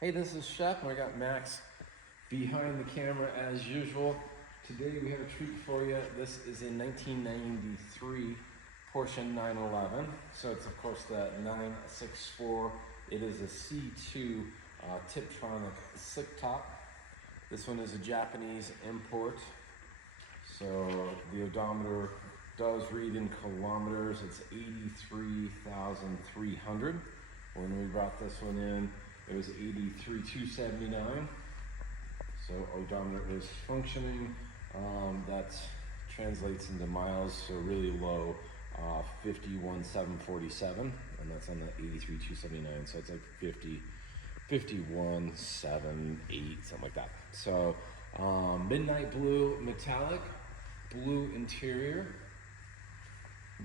Hey, this is Shep. We got Max behind the camera as usual. Today we have a treat for you. This is a 1993 Porsche 911. So it's of course the 964. It is a C2 Tiptronic slick top. This one is a Japanese import. So the odometer does read in kilometers. It's 83,300. When we brought this one in, it was 83,279. So odometer is functioning. That translates into miles, so really low, 51,747, and that's on the 83,279. So it's like 51,780, something like that. So midnight blue metallic, blue interior,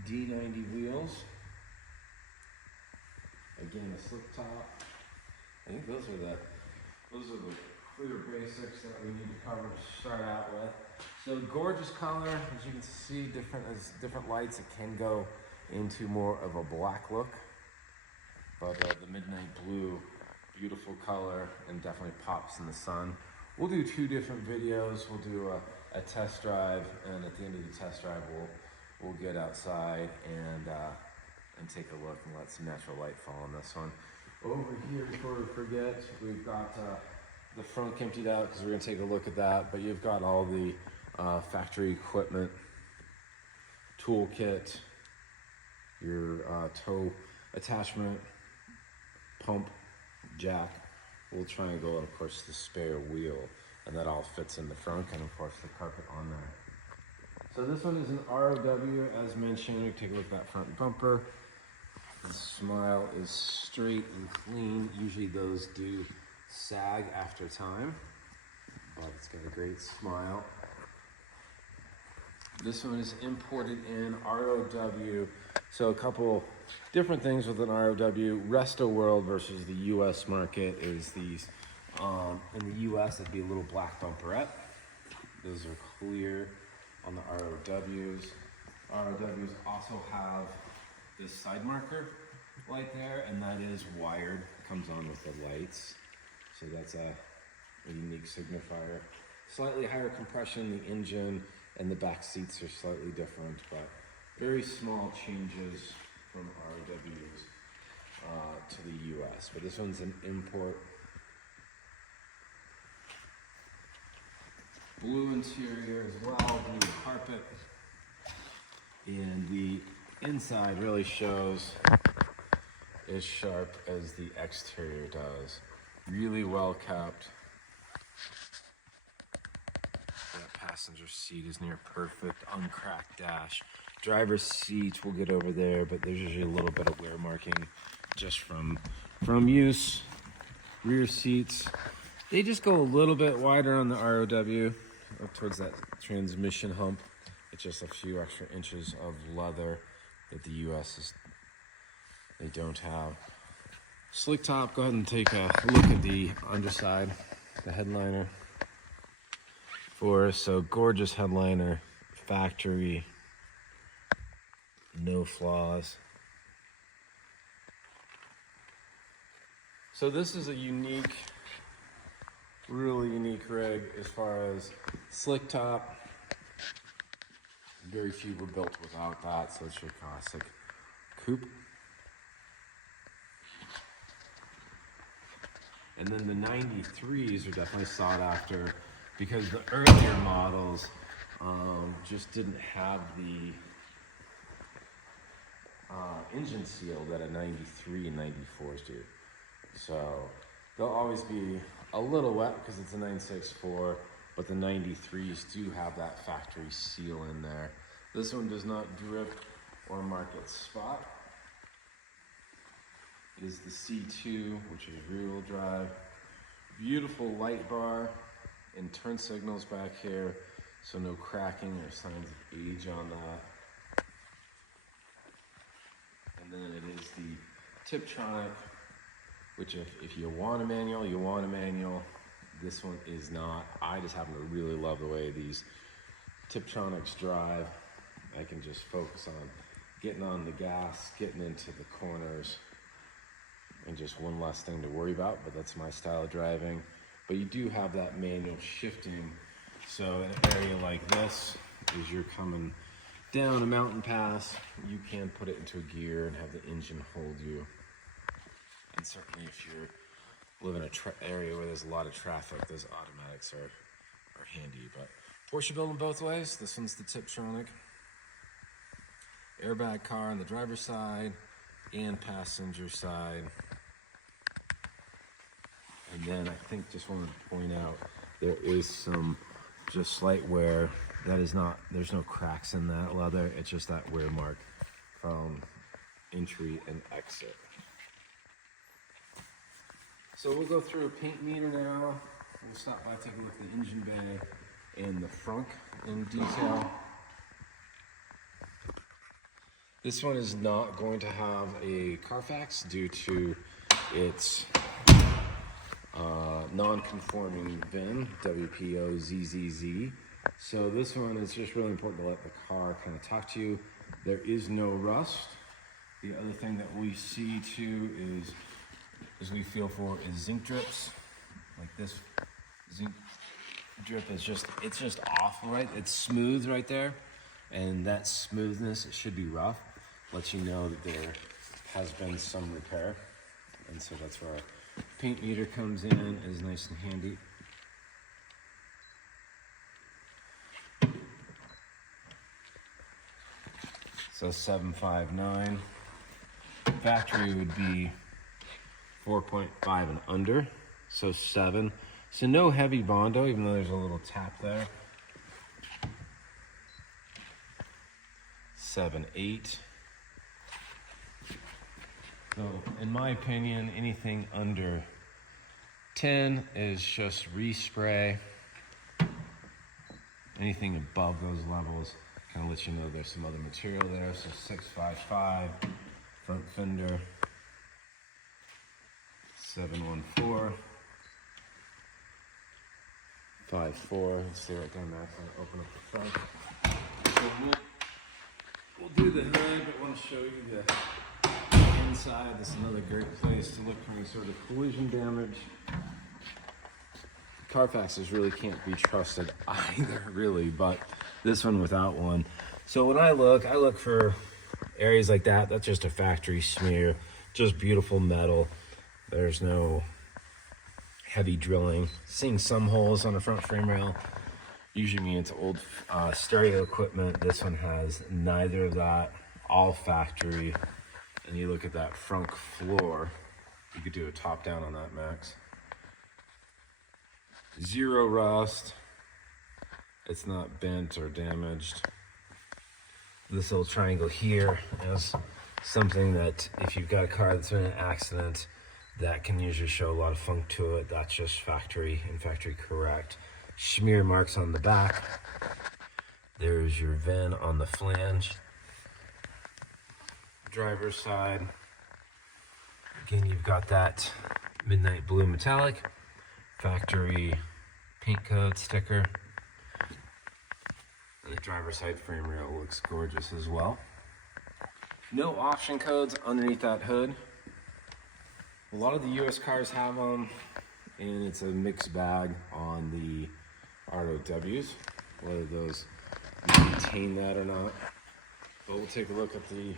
D90 wheels. Again, a slip top. I think those are the clear basics that we need to cover to start out with. So gorgeous color, as you can see, different lights. It can go into more of a black look, but the midnight blue, beautiful color, and definitely pops in the sun. We'll do two different videos. We'll do a test drive, and at the end of the test drive, we'll get outside and take a look and let some natural light fall on this one. Over here, before we forget, we've got the front emptied out because we're going to take a look at that, but you've got all the factory equipment, toolkit, your tow attachment, pump, jack, little triangle, and of course the spare wheel, and that all fits in the front, and of course the carpet on there. So this one is an ROW, as mentioned. We take a look at that front bumper. The smile is straight and clean. Usually those do sag after time, but it's got a great smile. This one is imported in ROW. So a couple different things with an ROW. Resto world versus the US market is these, in the US it'd be a little black bumperette. Those are clear on the ROWs. ROWs also have this side marker light there, and that is wired, comes on with the lights. So that's a unique signifier. Slightly higher compression, the engine and the back seats are slightly different, but very small changes from ROWs to the US. But this one's an import. Blue interior as well, blue carpet. And the inside really shows as sharp as the exterior does. Really well kept. That passenger seat is near perfect, uncracked dash. Driver's seat, we'll get over there, but there's usually a little bit of wear marking just from use. Rear seats, they just go a little bit wider on the ROW, up towards that transmission hump. It's just a few extra inches of leather that the US they don't have. Slick top, go ahead and take a look at the underside, the headliner for us. So gorgeous headliner, factory, no flaws. So this is a unique, really unique rig as far as slick top. Very few were built without that, so it's your classic coupe. And then the 93s are definitely sought after because the earlier models just didn't have the engine seal that a 93 and 94s do. So they'll always be a little wet because it's a 964, but the 93s do have that factory seal in there. This one does not drip or mark its spot. It is the C2, which is rear-wheel drive. Beautiful light bar and turn signals back here, so no cracking or signs of age on that. And then it is the Tiptronic, which if you want a manual, you want a manual. This one is not. I just happen to really love the way these Tiptronics drive. I can just focus on getting on the gas, getting into the corners. and just one less thing to worry about, but that's my style of driving. But you do have that manual shifting. So in an area like this, as you're coming down a mountain pass, you can put it into a gear and have the engine hold you. And certainly if you're live in an area where there's a lot of traffic, those automatics are handy. But Porsche build them both ways. This one's the Tiptronic. Airbag car on the driver's side and passenger side. And then I think just wanted to point out there is some just slight wear. That is not, there's no cracks in that leather. It's just that wear mark from entry and exit. So we'll go through a paint meter now. We'll stop by, take a look at the engine bay and the frunk in detail. This one is not going to have a Carfax due to its non-conforming VIN, WPO ZZZ. So this one is just really important to let the car kind of talk to you. There is no rust. The other thing that we see too is, as we feel for, is zinc drips. Like this zinc drip is just, it's just off, right? It's smooth right there. And that smoothness, it should be rough, lets you know that there has been some repair. And so that's where our paint meter comes in, is nice and handy. So 759. Factory would be 4.5 and under, so 7. So no heavy Bondo, even though there's a little tap there. 7, 8. So in my opinion, anything under 10 is just respray. Anything above those levels kind of lets you know there's some other material there. So 655, front fender. 714, 54. Let's see right there, Max. I'll open up the front. So we'll do the hood, but I want to show you the inside. This is another great place to look for any sort of collision damage. Carfaxes really can't be trusted either, really, but this one without one. So when I look for areas like that. That's just a factory smear, just beautiful metal. There's no heavy drilling. Seeing some holes on the front frame rail usually means it's old stereo equipment. This one has neither of that, all factory. And you look at that front floor, you could do a top down on that, Max. Zero rust. It's not bent or damaged. This little triangle here is something that if you've got a car that's been in an accident, that can usually show a lot of funk to it. That's just factory and factory correct. Smear marks on the back. There's your VIN on the flange. Driver's side. Again, you've got that midnight blue metallic. Factory paint code sticker. And the driver's side frame rail looks gorgeous as well. No option codes underneath that hood. A lot of the US cars have them, and it's a mixed bag on the ROWs, whether those maintain that or not. But we'll take a look at the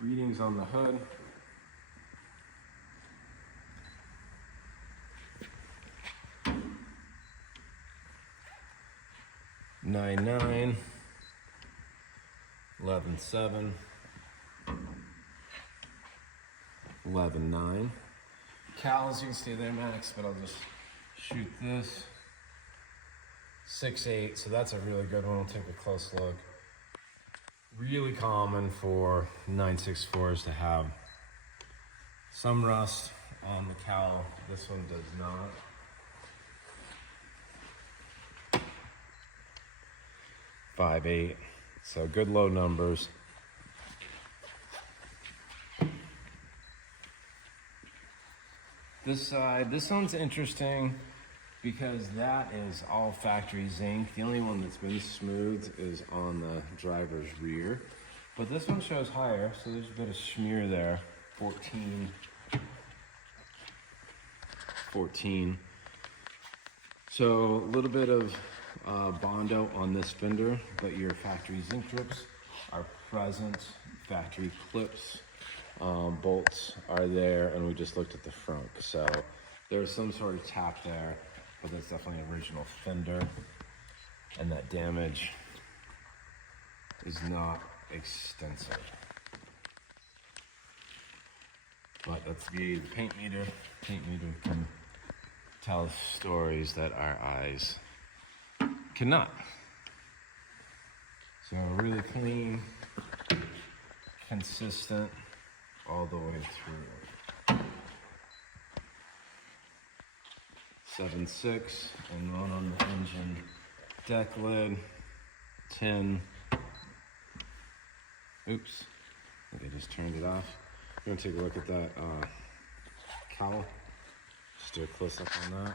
readings on the hood. Nine 11.7, 11.9. Cals, you can stay there, Max, but I'll just shoot this. 6.8, so that's a really good one. We'll take a close look. Really common for 964s to have some rust on the cowl. This one does not. 5.8, so good low numbers. This side, this one's interesting because that is all factory zinc. The only one that's been smooth is on the driver's rear. But this one shows higher, so there's a bit of smear there. 14 14. So a little bit of Bondo on this fender, but your factory zinc drips are present. Factory clips, bolts are there, and we just looked at the front. So there's some sort of tap there, but that's definitely an original fender, and that damage is not extensive. But that's the paint meter. Paint meter can tell stories that our eyes cannot. So really clean, consistent all the way through. 7.6 and one on the engine deck lid. 10. Oops, I think I just turned it off. We're gonna take a look at that cowl. Just do a close up on that.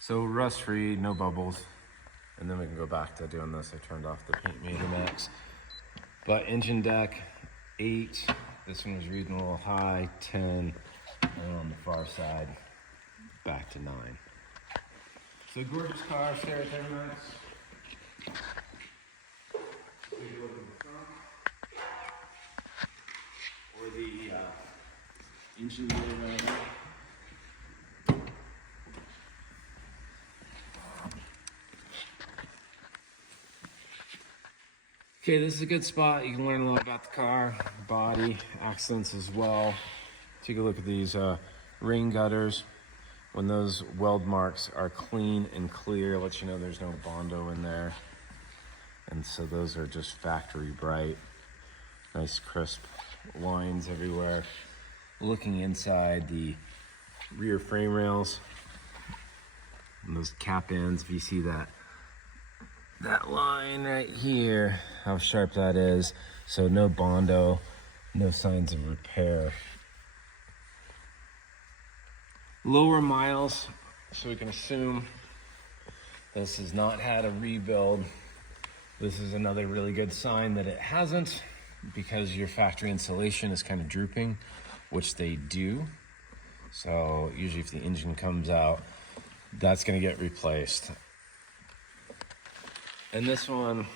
So rust free, no bubbles. And then we can go back to doing this. I turned off the paint meter max. But engine deck, 8. This one was reading a little high, 10. And on the far side, back to 9. So gorgeous car, stay right there, Max. Take a look at the front. Or the engine gear right now. Okay, this is a good spot. You can learn a lot about the car, body, accents as well. Take a look at these rain gutters. When those weld marks are clean and clear, lets you know there's no Bondo in there. And so those are just factory bright. Nice crisp lines everywhere. Looking inside the rear frame rails and those cap ends, if you see that line right here, how sharp that is. So no Bondo, no signs of repair. Lower miles, so we can assume this has not had a rebuild. This is another really good sign that it hasn't, because your factory insulation is kind of drooping, which they do. So usually if the engine comes out, that's gonna get replaced. And this one,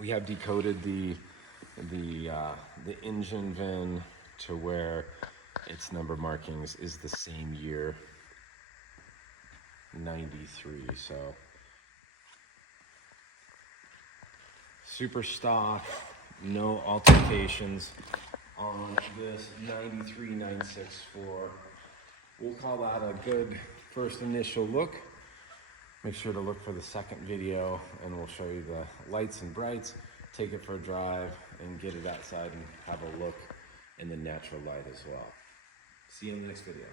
we have decoded the engine VIN to where its number markings is the same year, 93. So super stock, no alterations on this 93 964. We'll call that a good first initial look. Make sure to look for the second video, and we'll show you the lights and brights, take it for a drive, and get it outside and have a look in the natural light as well. See you in the next video.